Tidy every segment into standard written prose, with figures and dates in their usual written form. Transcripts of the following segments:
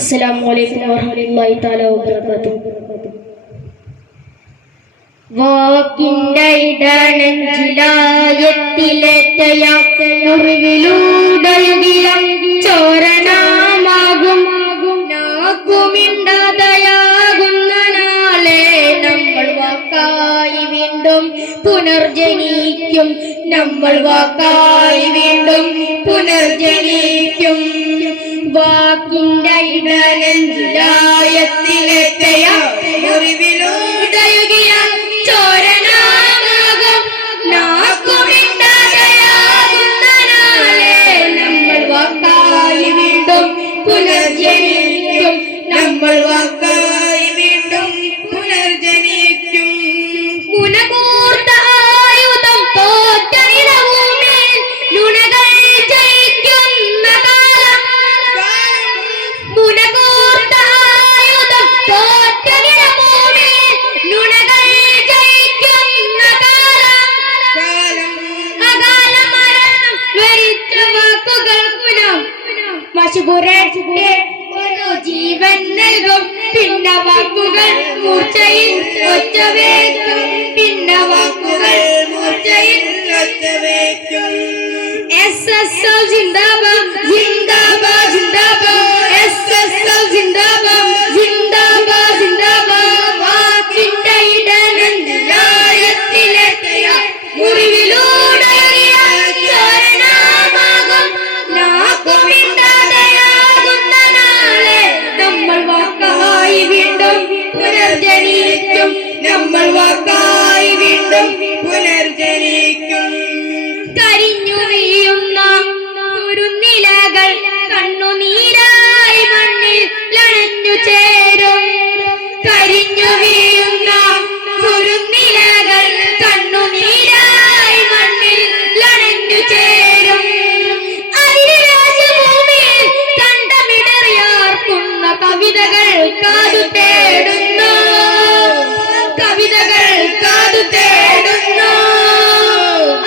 അസ്സലാമു അലൈക്കും വറഹ്മത്തുള്ളാഹി തആല വബറകാതുഹു. വാക്കിന്റെ ഇടനെഞ്ചിലായത്തിലേറ്റയ മുറിവിലൂടയുകിയ ചോരനാമാകും നാക്കുമിണ്ടാതയാകുന്ന നാളെ നമ്മൾ വാക്കായി വീണ്ടും പുനർജനിക്കും. നമ്മൾ വാക്കായി വീണ്ടും പുനർജനിക്കും. വാക്കിന്റെ ഇടനെഞ്ചിലായത്തിലേറ്റയ മുറിവിലൂടയുകിയ ചോരനാമാകും നാക്കുമിണ്ടാതയാകുന്ന നാളെ നമ്മൾ വാക്കായി വീണ്ടും പുനർജനിക്കും. നമ്മൾ വാക്കായി വീണ്ടും പുനർജനിക്കും. മുനകൂർത്ത ആയുധം തോറ്റ നിലവുമേൽ നുണകൾ ജയിക്കുന്ന കാലം. മുനകൂർത്ത ആയുധം തോറ്റ നിലവുമേൽ നുണകൾ ജയിക്കുന്ന കാലം. അകാല മരണം വരിച്ച വാക്കുകൾ പുനം മശുപുരന്റെ ജീവൻ നൽകും. പിന്നെ വാക്കുകൾ മൂർച്ചയിൽ ഒച്ചവയ്ക്കും. പിന്നെ വാക്കുകൾ മൂർച്ചയിൽ ഒച്ചവയ്ക്കും. SSL zindabad zindabad zindabad SSL zindabad zindabad zindabad. വാക്കിന്റെ ഇടനെഞ്ചിലായത്തിലെത്തിയ മുറിവിലൂടേറിയ ചോരനാമാകും നാക്കുമിണ്ടാതെയാകുന്ന നാളെ നമ്മൾ വാക്കായി വീണ്ടും പുനർജനിക്കും. നമ്മൾ വാക്കായി വീണ്ടും പുനർജനിക്കും. കരിഞ്ഞു വീഴുന്ന കുരുന്നിലകൾ കണ്ണുനീരായി മണ്ണിൽ ലണഞ്ഞു ചേരും. കരിഞ്ഞു വീഴുന്ന കുരുന്നിലകൾ കണ്ണുനീരായി മണ്ണിൽ ലണഞ്ഞു ചേരും. അതിരാജഭൂമിയിൽ കണ്ടമിടറിയാർക്കുന്ന കവിതകൾ കാതു തേടുന്നു. കവിതകൾ കാതു തേടുന്നു.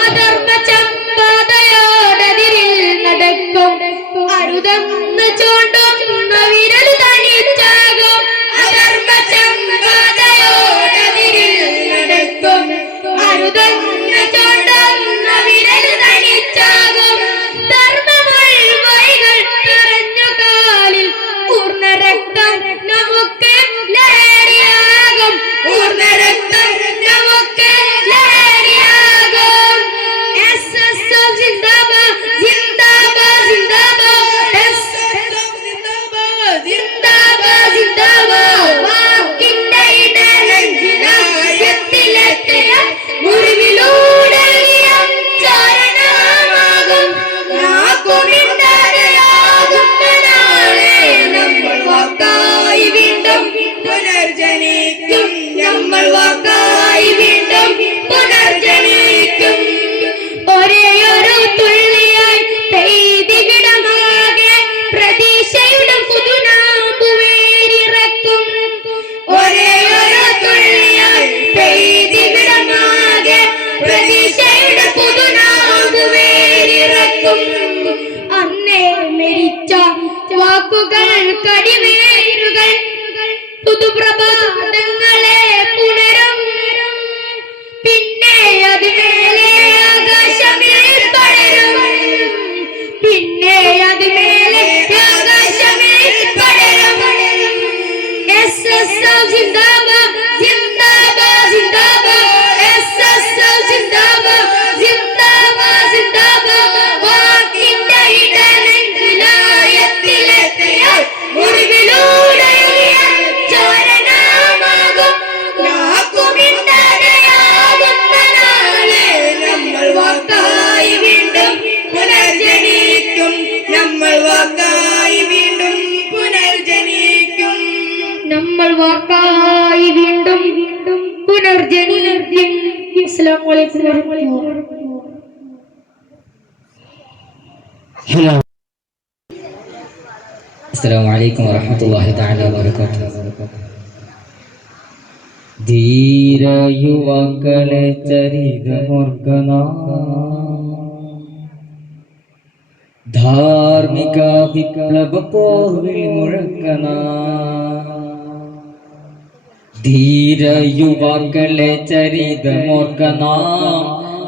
അധർമ്മ ചമ്പാതയോടതിരിൽ നടക്കും. അരുതെന്ന് ചൂണ്ടുന്ന വിരൽ തനിച്ചാകും. അധർമ്മ ചമ്പാതയോടതിരിൽ നടക്കും. അരുതെന്ന് ചൂണ്ടുന്ന വിരൽ തനിച്ചാകും. ധർമ്മമൾവഴികൾ നിറഞ്ഞു കാലിൽ ഊർന്ന രക്തം നമുക്ക് ലഹരിയാകും. ഊർന്ന രക്തം നമുക്ക് ലഹരിയാകും. SSL zindabad zindabad zindabad SSL zindabad zindabad zindabad. വാക്കിന്റെ ഇടനെഞ്ചിലായത്തിലെത്തിയ മുറിവിലൂടേറിയ ചോരനാമാകും നാക്കുമിണ്ടാതെയാകുന്ന നാളെ നമ്മൾ വാക്കായി വീണ്ടും പുനർജനിക്കും. നമ്മൾ വാക്കായി വീണ്ടും പുനർജനിക്കും. ഒരേയൊരു തുള്ളിയായി പെയ്തിവിടമാകെ പ്രതീക്ഷയുടെ പുതുനാമ്പുവേരിറക്കും. ഒരേയൊരു തുള്ളിയായി പെയ്തിവിടമാകെ പ്രതീക്ഷയുടെ പുതുനാമ്പുവേരിറക്കും. അന്നേ മരിച്ച വാക്കുകൾ കടിവേരുകൾ പുതുപ്രഭാതങ്ങളെ പുണരും. പിന്നെ അതിമേലെ ആകാശമേ പടരും. പിന്നെ അതിമേലെ ആകാശമേ പടരും. SSL zindabad zindabad zindabad SSL zindabad zindabad zindabad. വാക്കിന്റെ ഇടനെഞ്ചിലായത്തിലെത്തിയ മുറിവിലൂടേറിയ ചോരനാമാകും നാക്കുമിണ്ടാതെയാകുന്ന നാളെ നമ്മൾ വാക്കായി വീണ്ടും പുനർജനിക്കും. നമ്മൾ വാക്കായി വീണ്ടും പുനർജനിക്കും. നമ്മൾ വാക്കായി വീണ്ടും പുനർജനിക്കും. അസ്സലാമു അലൈക്കും വറഹ്മത്തുള്ളാഹി. അസ്സലാമു അലൈക്കും വറഹ്മത്തുള്ളാഹി തആല വബറകാതുഹു. ധീര യുവാക്കളെ ചരിതമോർക്കനാ ധാർമ്മിക വിപ്ലവ പോർവിളി മുഴക്കണ ധീര യുവാക്കളെ ചരിതമോർക്കനാം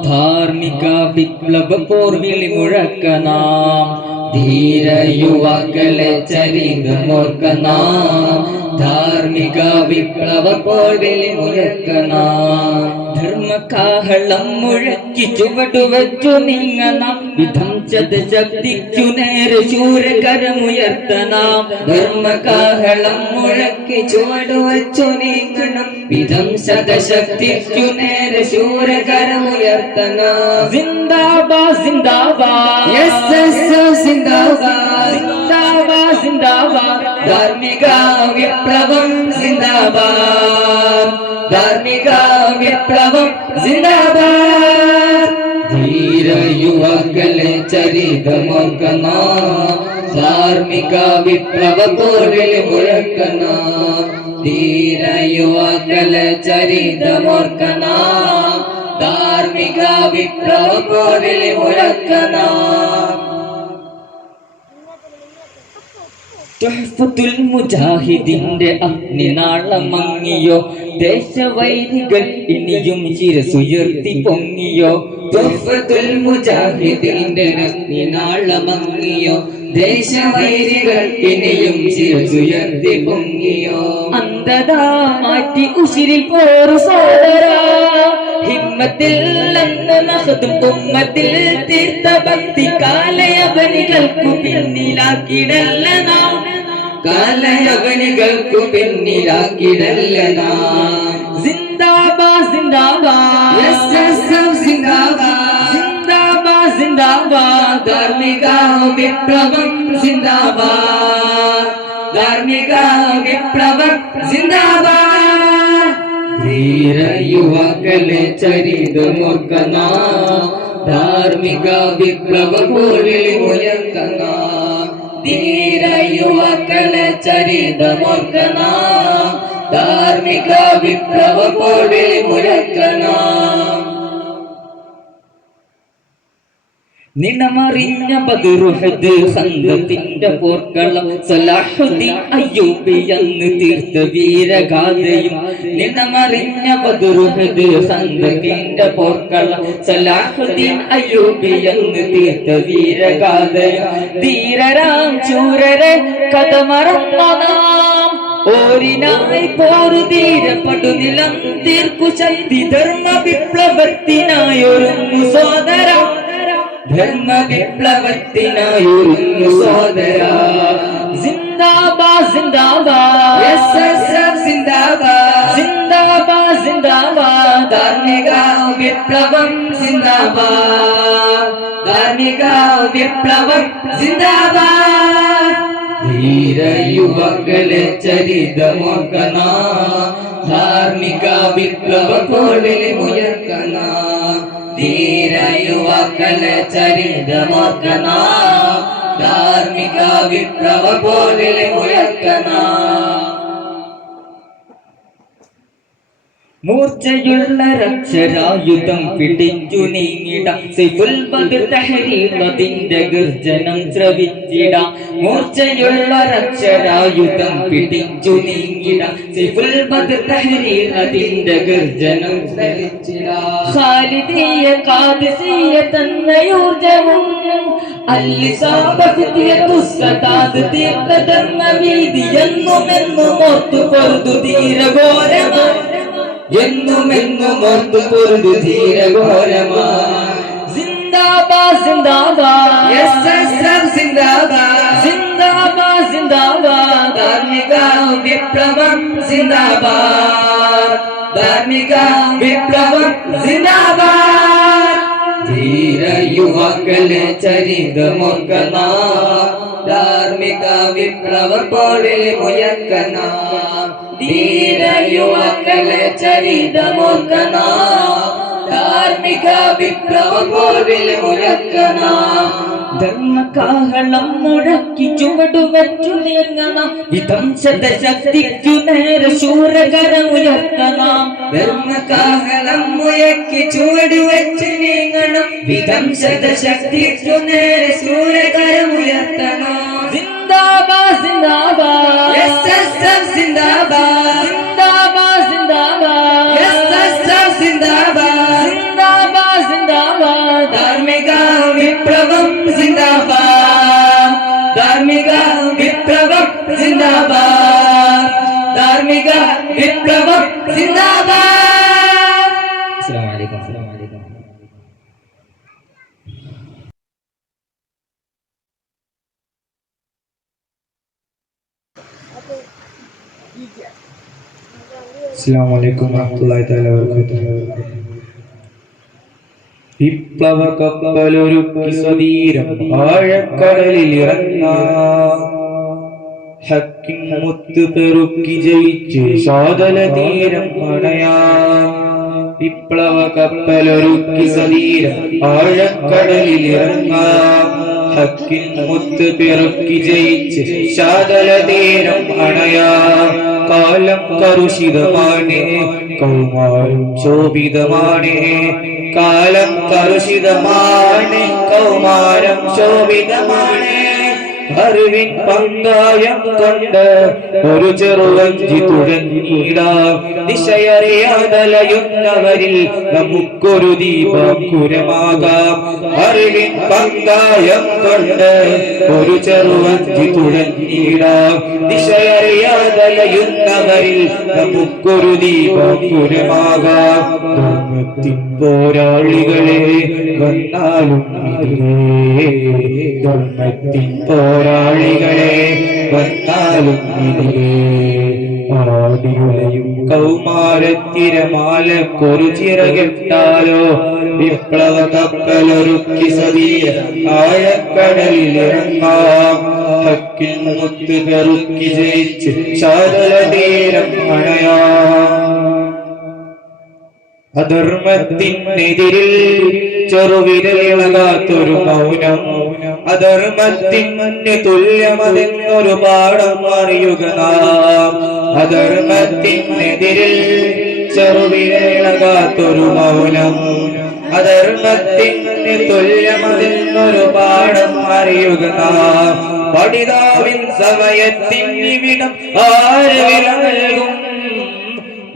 ധാർമ്മിക വിപ്ലവ പോർവിളി മുഴക്കനാം ധീര യുവാക്കളെ ചരിതമോർക്കനാം ധാർമ്മിക വിപ്ലവ പോർവിളി മുഴക്കനാം ധർമ്മകാഹളം മുഴക്കി ചുവടുവച്ചു നീങ്ങനാം വിധം ശക്തിക്കു നേരെ ശൂരകരമുയർത്തനാം ധർമ്മകാഹളം മുഴക്കി ചുവടുവച്ചു നീങ്ങണം വിധം ശക്തിക്കു നേരെ ശൂരകരമുയർത്തനാം സിന്ദാബാദ് സിന്ദാബാദ് സിന്ദാബാദ് സിന്ദാബാദ് സിന്ദാബാദ് ധാർമ്മിക വിപ്ലവം സിന്ദാബാദ് ധാർമ്മിക വിപ്ലവം സിന്ദാബാദ് ധീര യുവാക്കളെ ചരിതമോർക്കണ ധാർമ്മിക വിപ്ലവ പോർവിളി മുഴക്കണ ധീര യുവാക്കളെ ചരിതമോർക്കണ ധാർമ്മിക വിപ്ലവ പോർവിളി മുഴക്കണ തുഹ്ഫത്തുൽ മുജാഹിദിന്റെ അഗ്നിനാളമങ്ങിയോ ദേശവൈരികൾ ഇനിയും ശിരസുയർത്തി പൊങ്ങിയോ തുഹ്ഫത്തുൽ മുജാഹിദിന്റെ അഗ്നിനാളമങ്ങിയോ ദേശവൈരികൾ ഇനിയും ശിരസുയർത്തി പൊങ്ങിയോ അന്ധത മാറ്റി ഉശിരിൽ പോറു സോദരാ ഹിമ്മത്തിൽ ഉമ്മത്തിൽ തീർത്ത ഭക്തി കാലയവനികൾക്കു പിന്നിലാക്കിടല്ല നാം കാലയവനികൾക്കു പിന്നിലാക്കിടല്ല നാം സിന്ദാബാദ് സിന്ദാബാദ് സിന്ദാബാദ് സിന്ദാബാദ് സിന്ദാബാദ് ധാർമ്മിക വിപ്ലവം സിന്ദാബാദ് ധാർമ്മിക വിപ്ലവം സിന്ദാബാദ് ധീര യുവാക്കളെ ചരിതമോർക്കണ ധാർമ്മിക വിപ്ലവ പോർവിളി മുഴക്കണ ധീര യുവാക്കളെ ചരിതമോർക്കണ ധാർമ്മിക വിപ്ലവ പോർവിളി മുഴക്കണ നിണമറിഞ്ഞ ബദറുഹദ് ഖന്തത്തിന്റെ പോർക്കളം സലാഹുദ്ദീൻ അയ്യൂബി എന്ന് തീർത്ത വീരഗാഥയും നിണമറിഞ്ഞ ബദറുഹദ് ഖന്തത്തിന്റെ പോർക്കളം സലാഹുദ്ദീൻ അയ്യൂബി എന്ന് തീർത്ത വീരഗാഥയും ധീരരാം ശൂരരെ കഥ മറന്ന നാം ഓരിനായി പോരുതീരപ്പെടുനിലം തീർക്കു ശക്തി ധർമ്മ വിപ്ലവത്തിനായൊരുങ്ങു സോദര ധർമ്മ വിപ്ലവത്തിനായൊരുങ്ങു സോദര സിന്ദാബാദ് സിന്ദാബാദ് സിന്ദാബാദ് സിന്ദാബാദ് സിന്ദാബാദ് ധാർമ്മിക വിപ്ലവം സിന്ദാബാദ് ധാർമ്മിക വിപ്ലവം സിന്ദാബാദ് ധീര യുവാക്കളെ ചരിതമോർക്കണ ധാർമ്മിക വിപ്ലവ പോർവിളി മുഴക്കണ ധീര യുവാക്കളെ ചരിതമോർക്കണ ധാർമ്മിക വിപ്ലവ പോർവിളി മുഴക്കണ മൂർച്ചയുള്ള രക്ഷരായുധം പിടിച്ചു നീങ്ങിട സൈഫുൽ ബദർ തഹരീറതിന്റെ ഗർജനം ശ്രവിച്ചിട മൂർച്ചയുള്ള രക്ഷരായുധം പിടിച്ചു നീങ്ങിട സൈഫുൽ ബദർ തഹരീറതിന്റെ ഗർജനം ശ്രവിച്ചിട ഖാലിദിയ ഖാദിസിയ തന്നയൂർജവും അല്ലിസാബിയതുസ്സദാദ് തീർത്ത ധർമ്മവീതി എന്നുമെന്നും ഓർത്തു പൊറുതു ധീരഘോരമാ എന്നുമെന്നും ഓർത്തു പൊറുതു ധീരഘോരമാ സിന്ദാബാദ് സിന്ദാബാദ് സിന്ദാബാദ് സിന്ദാബാദ് സിന്ദാബാദ് ധാർമ്മിക വിപ്ലവം സിന്ദാബാദ് ധാർമ്മിക വിപ്ലവം സിന്ദാബാദ് ധീര യുവാക്കളെ ചരിതമോർക്കണ ധാർമ്മിക വിപ്ലവ പോർവിളി മുഴക്കണ ധീര യുവാക്കളെ ചരിതമോർക്കണ ധാർമ്മിക വിപ്ലവ പോർവിളി മുഴക്കണ ധർമ്മകാഹളം മുഴക്കി ചുവടുവച്ചു നീങ്ങണം വിധംസതശക്തിക്കു നേരെ ശൂരകരമുയർത്തണം ധർമ്മകാഹളം മുഴക്കി ചുവടുവച്ചു നീങ്ങണം വിധംസതശക്തിക്കു നേരെ ശൂരകരമുയർത്തണം സിന്ദാബാദ് സിന്ദാബാദ് എസ്എസ്എഫ് സിന്ദാബാദ് സിന്ദാബാദ് സിന്ദാബാദ് എസ്എസ്എഫ് സിന്ദാബാദ് സിന്ദാബാദ് സിന്ദാബാദ് ധാർമ്മിക വിപ്ലവം സിന്ദാബാദ് ധാർമ്മിക വിപ്ലവം സിന്ദാബാദ് ധാർമ്മിക വിപ്ലവം സിന്ദാബാദ്. അസ്സലാമു അലൈക്കും. അസ്സലാമു അലൈക്കും വറഹ്മത്തുള്ളാഹി തആല വബറകാതുഹു. വിപ്ലവ കപ്പലൊരുക്കി സ്വതീരം ആഴക്കടലിൽ ഇറങ്ങാം ഹക്കിൻ മുത്ത് പെറുക്കി ജയിച്ച് സാദല തീരം അണയാം വിപ്ലവ കപ്പലൊരുക്കി സ്വതീരം ആഴക്കടലിൽ ഇറങ്ങാം ഹക്കിൻ മുത്ത് പെറുക്കി ജയിച്ച് സാദല തീരം അണയാം കാലം കലുഷിതമാണ് കൗമാരം ശോഭിതമാണ് കാലം കലുഷിതമാണ് കൗമാരം ശോഭിതമാണ് അറിവിൻ പങ്കായം കൊണ്ട് ഒരു ചെറുവഞ്ചി തുഴഞ്ഞിടാം ദിശയറിയാതലയുന്നവരിൽ നമുക്കൊരു ദീപാങ്കുരമാകാം അറിവിൻ പങ്കായം കൊണ്ട് ഒരു ചെറുവഞ്ചി തുഴഞ്ഞിടാം ദിശയറിയാതലയുന്നവരിൽ നമുക്കൊരു ദീപാങ്കുരമാകാം ധർമ്മത്തിൻ പോരാളികളെ വന്നാലും ഇതിലേ ധർമ്മത്തിൻ പോരാളികളെ വന്നാലും ഇതിലേ ആദിയുലയും കൗമാരത്തിരമാല കൊരു ചിറകെട്ടാലോ വിപ്ലവ കപ്പലൊരുക്കി സതീര ആഴക്കടലിലിറങ്ങാം ഹക്കിൻ മുത്ത് കറുക്കി ജയിച്ച് ശാതല തീരം അണയാം അധർമ്മത്തിനെതിരിൽ ചെറുവിരലിളകാത്തൊരു മൗനം അധർമ്മത്തിന് തുല്യമതെന്നൊരു പാഠം അറിയുക നാം അധർമ്മത്തിനെതിരിൽ ചെറുവിരലിളകാത്തൊരു മൗനം അധർമ്മത്തിന് തുല്യമതെന്നൊരു പാഠം അറിയുക നാം പഠിതാവിൻ സമയത്തിനിവിടം ആര് വില നൽകും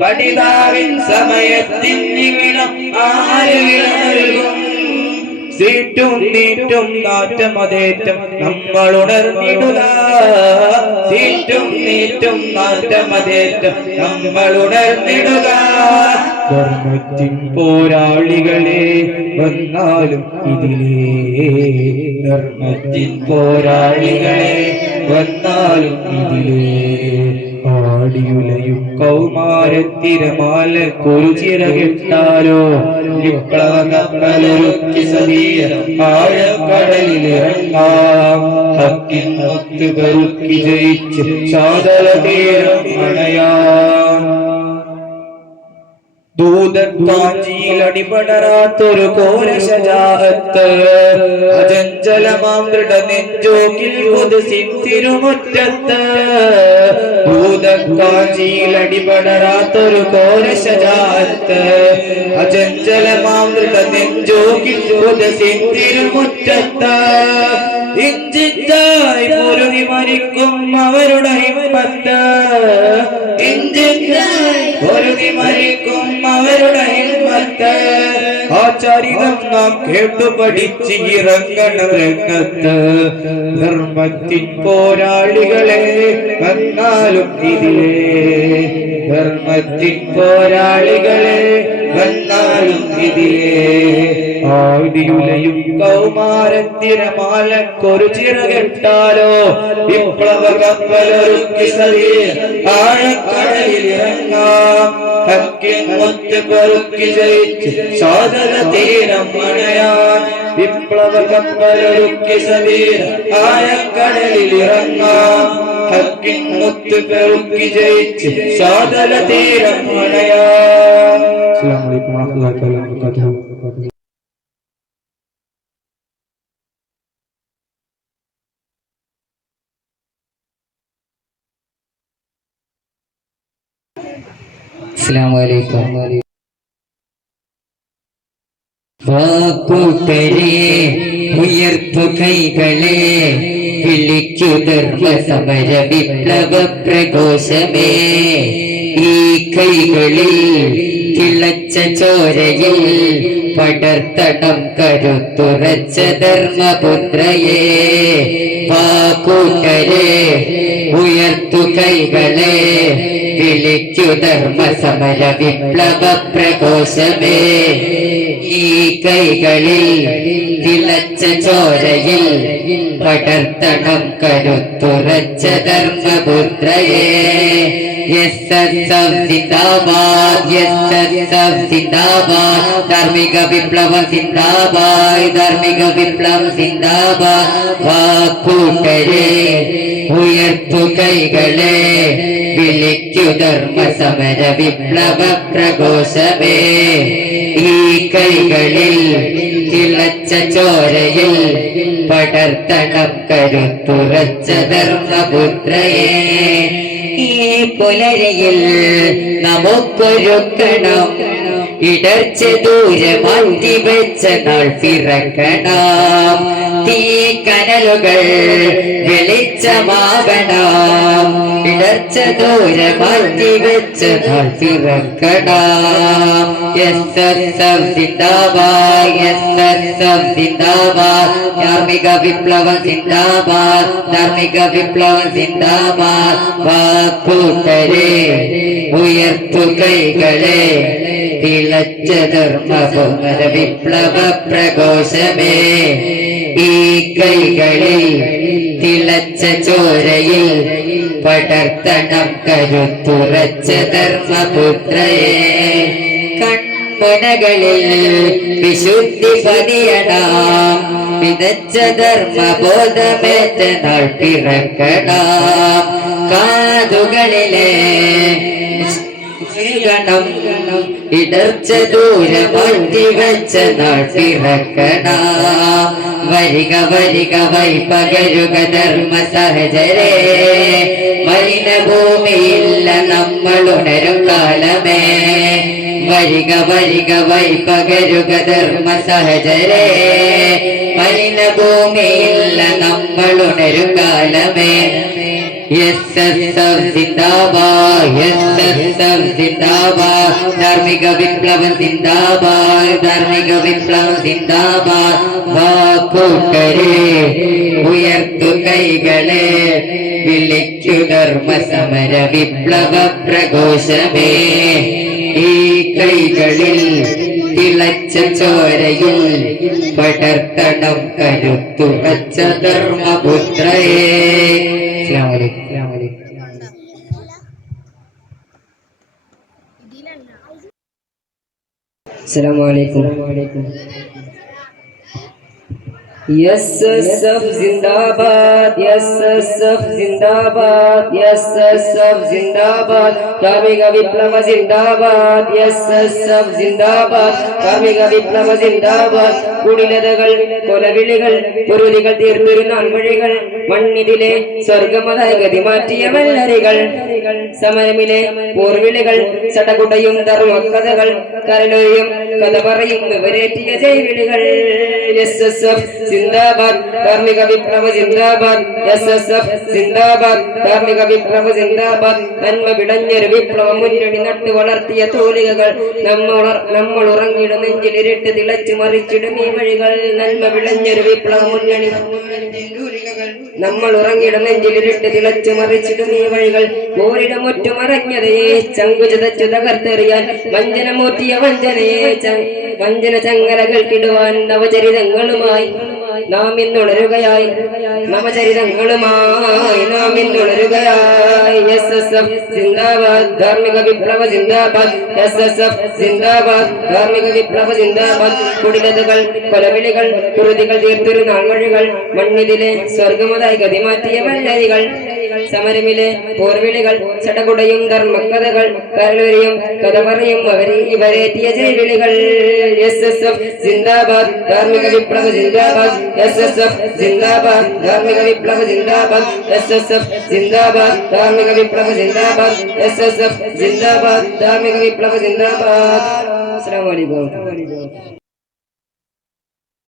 പഠിതാവിൻ സമയത്തിനിവിടം ആര് വില നൽകും സീറ്റും നീറ്റും നാറ്റമതേറ്റം നമ്മൾ ഉണർന്നിടുക സീറ്റും നീറ്റും നാറ്റമതേറ്റം നമ്മൾ ഉണർന്നിടുക ധർമ്മത്തിൻ പോരാളികളെ വന്നാലും ഇതിലേ ധർമ്മത്തിൻ പോരാളികളെ വന്നാലും ഇതിലേ ആടിയുലയും കൗമാരത്തിരമാല കൊരു ചിറകെട്ടാലോ വിപ്ലവ കപ്പലൊരുക്കി സതീര ആഴക്കടലിലിറങ്ങാം ഹക്കിൻ മുത്ത് പെറുക്കി ജയിച്ച് ശാതല തീരം അണയാം ദൂതക്കാഞ്ചിയിലടിപടരാത്തൊരു കോരശജാഅത്ത് അജഞ്ചലമാം ദൃഢനെഞ്ചോക്കിൽ ഖുദ്സിൻ തിരുമുറ്റത്ത് ദൂതക്കാഞ്ചിയിലടിപടരാത്തൊരു കോരശജാഅത്ത് അജഞ്ചലമാം ദൃഢനെഞ്ചോക്കിൽ ഖുദ്സിൻ തിരുമുറ്റത്ത് ഇഞ്ചിഞ്ചായി പൊരുതി മരിക്കും അവരുടെ ഹിമ്മത്ത് ഇഞ്ചിഞ്ചായി പൊരുതി മരിക്കും അവരുടെ ഹിമ്മത്ത് ആ ചരിതം നാം കേട്ടു പഠിച്ച് ഇറങ്ങണം രംഗത്ത് ധർമ്മത്തിൻ പോരാളികളെ വന്നാലും ഇതിലേ ധർമ്മത്തിൻ പോരാളികളെ വന്നാലും ഇതിലേ ആദിയുലയും കൗമാരത്തിരമാലക്കൊരു ചിറകെട്ടാലോ വിപ്ലവ കപ്പലൊരുക്കി സതീര ആഴക്കടലിലിറങ്ങാം ഹക്കിൻ മുത്ത് പെറുക്കി ജയിച്ച് ശാതല തീരം അണയാൻ വിപ്ലവ കപ്പലൊരുക്കി സതീര ആഴക്കടലിലിറങ്ങാം ഹക്കിൻ മുത്ത് പെറുക്കി ജയിച്ച് ശാതല തീരം അണയാൻ. അസ്സലാമു അലൈക്കും വറഹ്മത്തുള്ളാഹി വബറകാതുഹു. അസ്സലാമു അലൈക്കും. വാക്കൂട്ടരെ ഉയർത്തു കൈകളെ, വിളിക്കു ധർമ്മ സമര വിപ്ലവ പ്രഘോഷമേ. ഈ കൈകളിൽ തിളച്ച ചോരയിൽ പടർത്തണം കരുത്തുറച്ച ധർമ്മപുത്രയെ. വാക്കൂട്ടരെ ഉയർത്തു കൈകളെ, വിളിക്കു ധർമ്മ സമര വിപ്ലവ പ്രഘോഷമേ. ഈ കൈകളിൽ തിളച്ച ചോരയിൽ പടർത്തണം കരുത്തുറച്ച ധർമ്മപുത്രയെ. സിന്ദാബാദ്, സിന്ദാബാദ്, ധാർമ്മിക വിപ്ലവം സിന്ദാബാദ്, ധാർമ്മിക വിപ്ലവം സിന്ദാബാദ്. വാക്കൂട്ടരെ ഉയർത്തു കൈകളെ, വിളിക്കു ധർമ്മ സമര വിപ്ലവ പ്രഘോഷമേ. ഈ കൈകളിൽ തിളച്ച ചോരയിൽ പടർത്തണം കരുത്തുറച്ച ധർമ്മപുത്രയെ. ഈ പുലരയിൽ നമുക്കൊരുക്കണം, ഇടർച്ച ദൂരെ മാറ്റി വെച്ച നാൾ പിറക്കണം. തീ കനലുകൾ വെളിച്ചമാവണം, ഇടർച്ച ദൂരെ മാറ്റി വെച്ച നാൾ പിറക്കണം. എസ്എസ്എഫ് സിന്ദാബാദ്, എസ്എസ്എഫ് സിന്ദാബാദ്, ധാർമ്മിക വിപ്ലവം സിന്ദാബാദ്, ധാർമ്മിക വിപ്ലവം സിന്ദാബാദ്. വാക്കൂട്ടരെ ഉയർത്തു കൈകളെ, തിളച്ച ധർമ്മപുത്ര വിപ്ലവ പ്രഘോഷമേ. ഈ കൈകളിൽ തിളച്ച ചോരയിൽ പടർത്തണം കരുത്തുറച്ച ധർമ്മപുത്രയെ. കൺമുനകളിൽ വിശുദ്ധി പതിയണം, വിതച്ച ധർമ്മബോധമേറ്റ നാൾ പിറക്കണം. കാതുകളിലെ ണം ഇടർച്ച ദൂരെ മാറ്റി വെച്ച നാൾ പിറക്കണം. വരിക വരിക വൈ പകരുക ധർമ്മ സഹചരേ, മലിനഭൂമിയില്ല നമ്മൾ ഉണരും കാലമേ. വരിക വരിക വൈ പകരുക ധർമ്മ സഹചരേ, മലിനഭൂമിയില്ല നമ്മൾ ഉണരും കാലമേ. എസ്എസ്എഫ് സിന്ദാബാദ്, എസ്എസ്എഫ് സിന്ദാബാദ്, ധാർമ്മിക വിപ്ലവം സിന്ദാബാദ്, ധാർമ്മിക വിപ്ലവം സിന്ദാബാദ്. വാക്കൂട്ടരെ ഉയർത്തു കൈകളെ, വിളിക്കു ധർമ്മ സമര വിപ്ലവ പ്രഘോഷമേ. ഈ കൈകളിൽ തിളച്ച ചോരയിൽ പടർത്തണം കരുത്തുറച്ച ധർമ്മപുത്രയെ. അസ്സലാമു അലൈക്കും. അസ്സലാമു അലൈക്കും. എസ്എസ്എഫ് സിന്ദാബാദ്, എസ്എസ്എഫ് സിന്ദാബാദ്, എസ്എസ്എഫ് സിന്ദാബാദ്, ധാർമ്മിക വിപ്ലവ സിന്ദാബാദ്, എസ്എസ്എഫ് സിന്ദാബാദ്, ധാർമ്മിക വിപ്ലവ സിന്ദാബാദ്. കുടിലതകൾ, കൊലവിളികൾ, കുരുതികൾ തീർത്തിരുന്ന വഴികൾ, മണ്ണിതിലെ സ്വർഗമതായി ഗതി മാറ്റിയ വെള്ളരികൾ, സമരമിലെ പോർവിളികൾ, ചടകുടയും ധർമ്മകഥകൾ, കരലൊഴിയും കഥ പറയും വിവരേറ്റിയ ജൈവിളികൾ. എസ്എസ്എഫ് സിന്ദാബാദ്, ധാർമ്മിക വിപ്ലവ സിന്ദാബാദ്, എസ്എസ്എഫ് സിന്ദാബാദ്, ധാർമ്മിക വിപ്ലവ സിന്ദാബാദ്. നന്മ വിളഞ്ഞൊരു വിപ്ലവ മുന്നണി നട്ടു വളർത്തിയ തൂലികകൾ, നമ്മൾ ഉറങ്ങിയിടും നെഞ്ചിൽ ഇരട്ട് തിളച്ചു മറിച്ചിടും ഈ വഴികൾ. നന്മ വിളഞ്ഞൊരു വിപ്ലവ മുന്നണി, നമ്മൾ ഉറങ്ങിയിടും നെഞ്ചിൽ ഇരട്ട് തിളച്ചു മറിച്ചിടും ഈ വഴികൾ. പോരിടം ഒറ്റുമറഞ്ഞതയെ ചങ്കുചതച്ചു തകർത്തെറിയാൻ, വഞ്ചനമൂർത്തിയ വഞ്ചനയെ വഞ്ചന ചങ്ങലകൾക്കിടുവാൻ, നവചരിതങ്ങളുമായി നാം ഇന്നുണരുകയായി, നവചരിതങ്ങളുമായി നാം ഇന്നുണരുകയായി. എസ്എസ്എഫ് സിന്ദാബാദ്, ധാർമ്മിക വിപ്ലവ സിന്ദാബാദ്, എസ്എസ്എഫ് സിന്ദാബാദ്, ധാർമ്മിക വിപ്ലവ സിന്ദാബാദ്. കുടിലതകൾ, കൊലവിളികൾ, കുരുതികൾ തീർത്തൊരു നാൾവഴികൾ, മണ്ണിതിലെ സ്വർഗമതായി ഗതി മാറ്റിയ വെള്ളരികൾ. സമരമിലെ പോർവിളികൾ ചടകുടയും ധർമ്മക്കഥകൾ കരളുരിയും കഥ പറയും ഇവരേറ്റിയ ജൈവിളികൾ SSF ജിന്ദാബാദ് ധാർമ്മിക വിപ്ലവ ജിന്ദാബാദ് SSF ജിന്ദാബാദ് ധാർമ്മിക വിപ്ലവ ജിന്ദാബാദ് SSF ജിന്ദാബാദ് ധാർമ്മിക വിപ്ലവ ജിന്ദാബാദ് SSF ജിന്ദാബാദ് ധാർമ്മിക വിപ്ലവ ജിന്ദാബാദ്. അസ്സലാമു അലൈക്കും.